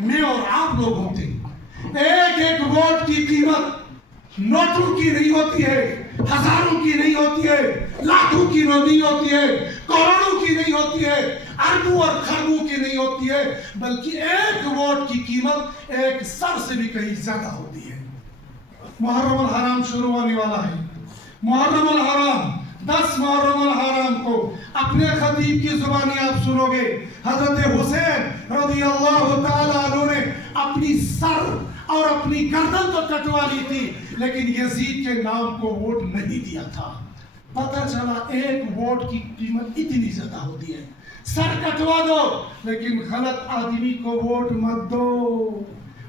میں اور آپ لوگ ہوتے ہیں۔ ایک ایک ووٹ کی قیمت نوٹوں کی نہیں ہوتی ہے، ہزاروں کی نہیں ہوتی ہے، لاکھوں کی نہیں ہوتی ہے، کروڑوں کی نہیں ہوتی ہے، اربوں اور خربوں کی نہیں ہوتی ہے، بلکہ ایک ووٹ کی قیمت ایک سر سے بھی کہیں زیادہ ہوتی ہے۔ محرم الحرام شروع ہونے والا ہے۔ محرم الحرام 10 محرم الحرام کو اپنے خطیب کی زبانی آپ سنو گے، حضرت حسین رضی اللہ تعالیٰ عنہ نے اپنی سر اور اپنی گردن تو کٹوا لی تھی، لیکن یزید کے نام کو ووٹ نہیں دیا تھا۔ پتہ چلا ایک ووٹ کی قیمت اتنی زیادہ ہوتی ہے۔ سر کٹوا دو لیکن غلط آدمی کو ووٹ مت دو۔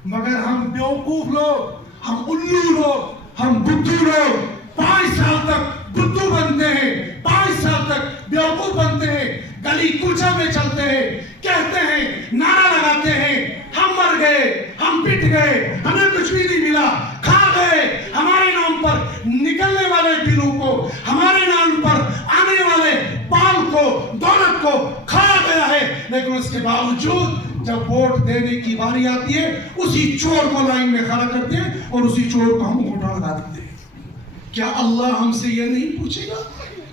مگر ہم بیوقوف لوگ، ہم الو لوگ، ہم بدھو لوگ 5 سال تک بدھو بنتے ہیں، 5 سال تک بیوقوف بنتے ہیں، گلی کوچہ میں چلتے ہیں، کہتے ہیں، نعرہ لگاتے ہیں، ہم مر گئے، ہم پٹ گئے، ہمیں کچھ بھی نہیں ملا، کھا گئے، ہمارے نام پر نکلنے والے دلوں کو، ہمارے نام پر آنے والے پال کو، دولت کو کھا گیا ہے۔ لیکن اس کے باوجود جب ووٹ دینے کی باری آتی ہے اسی چور کو لائن میں کھڑا کرتے ہیں اور اسی چور کو ہم ووٹ لگا دیتے ہیں۔ کیا اللہ ہم سے یہ نہیں پوچھے گا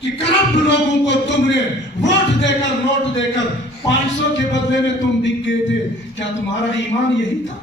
کہ کرپٹ لوگوں کو تم نے ووٹ دے کر، نوٹ دے کر 500 کے بدلے میں تم بک گئے تھے؟ کیا تمہارا ایمان یہی تھا؟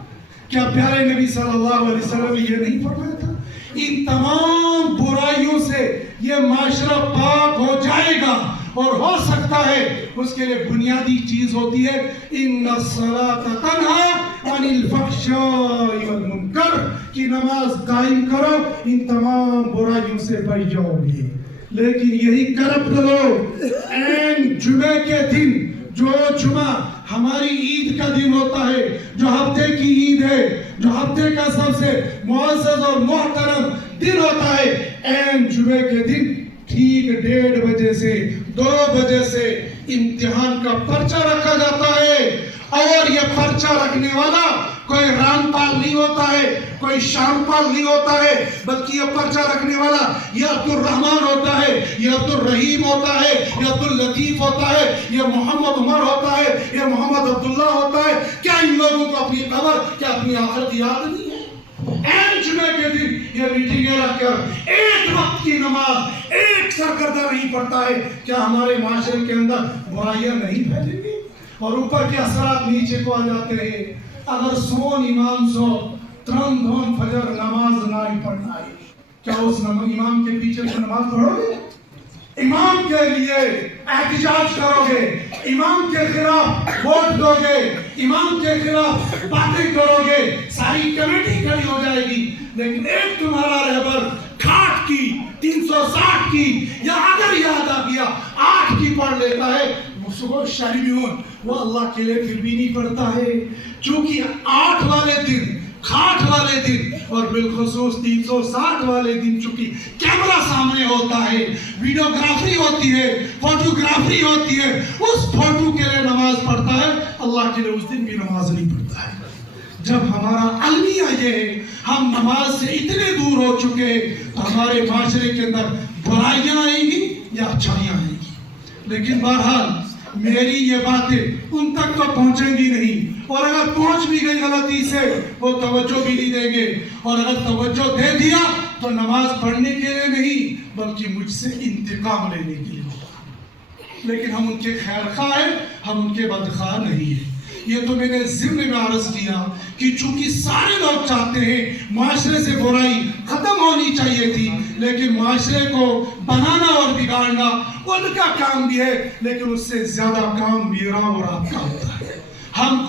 کیا پیارے نبی صلی اللہ علیہ وسلم نے یہ نہیں فرمایا تھا؟ ان تمام برائیوں سے یہ معاشرہ پاک ہو جائے گا، اور ہو سکتا ہے اس کے لیے بنیادی چیز ہوتی ہے ان الصلاۃ تنہی عن الفحشاء والمنکر، کی نماز قائم کرو، ان تمام برائیوں سے بچ جاؤ گے۔ لیکن یہی کرپٹ لوگ این جمعے کے دن، جو جمعہ ہماری عید کا دن ہوتا ہے، جو ہفتے کی عید ہے، جو ہفتے کا سب سے معزز اور محترم دن ہوتا ہے، این جمعے کے دن ٹھیک 1:30 بجے سے 2 بجے سے امتحان کا پرچہ رکھا جاتا ہے، اور یہ پرچہ رکھنے والا کوئی رام پال نہیں ہوتا ہے، کوئی شام پال نہیں ہوتا ہے، بلکہ یہ پرچہ رکھنے والا یہ عبد الرحمن ہوتا ہے، یہ عبد الرحیم ہوتا ہے، یہ عبد اللطیف ہوتا ہے، یہ محمد عمر ہوتا ہے، یہ محمد عبداللہ ہوتا ہے۔ کیا ان لوگوں کو اپنی قبر، کیا اپنی آخرت یاد نہیں ہے؟ این جمعے کے دن یہ میٹنگیں رکھ کر ایک وقت کی نماز ایک سرکردہ نہیں پڑتا ہے، کیا ہمارے معاشرے کے اندر برائیاں نہیں پھیلیں گی؟ اور اوپر کے اثرات نیچے کو آ جاتے ہیں۔ اگر سون امام سو ترن دھون فجر نماز نہ پڑھنا ہے، کیا اس امام کے پیچھے سے نماز پڑھو گے؟ امام کے لیے احتجاج کرو گے، امام کے خلاف ووٹ دو گے، امام کے خلاف باتیں کرو گے، ساری کمیٹی کھڑی ہو جائے گی، لیکن ایک تمہارا رہبر کھاٹ کی 360 کی، یا اگر یاد آ گیا 8 کی پڑھ لیتا ہے، وہ صبح شریعون وہ اللہ کے لیے پھر بھی نہیں پڑھتا ہے، چونکہ 8 والے دن، کھاٹ والے دن، اور بالخصوص 360 والے دن چونکہ کیمرہ سامنے ہوتا ہے، ویڈیوگرافی ہوتی ہے، فوٹوگرافی ہوتی ہے، اس فوٹو کے لیے نماز پڑھتا ہے، اللہ کے لیے اس دن بھی نماز نہیں پڑھتا ہے۔ جب ہمارا المیہ یہ ہے، ہم نماز سے اتنے دور ہو چکے ہیں، تو ہمارے معاشرے کے اندر برائیاں آئیں گی یا اچھائیاں آئیں گی؟ لیکن بہرحال میری یہ باتیں ان تک تو پہنچیں گی نہیں، اور اگر پہنچ بھی گئی غلطی سے وہ توجہ بھی نہیں دیں گے، اور اگر توجہ دے دیا تو نماز پڑھنے کے لیے نہیں بلکہ مجھ سے انتقام لینے کے لیے ہوگا۔ لیکن ہم ان کے خیر خواہ ہیں، ہم ان کے بدخواہ نہیں ہیں۔ یہ تو میں نے ضمن میں عرض کیا کہ چونکہ سارے لوگ چاہتے ہیں معاشرے سے برائی ختم ہونی چاہیے تھی، لیکن معاشرے کو بنانا اور بگاڑنا ان کا کام بھی ہے، لیکن اس سے زیادہ کام میرا اور آپ کا ہوتا ہے۔ ہم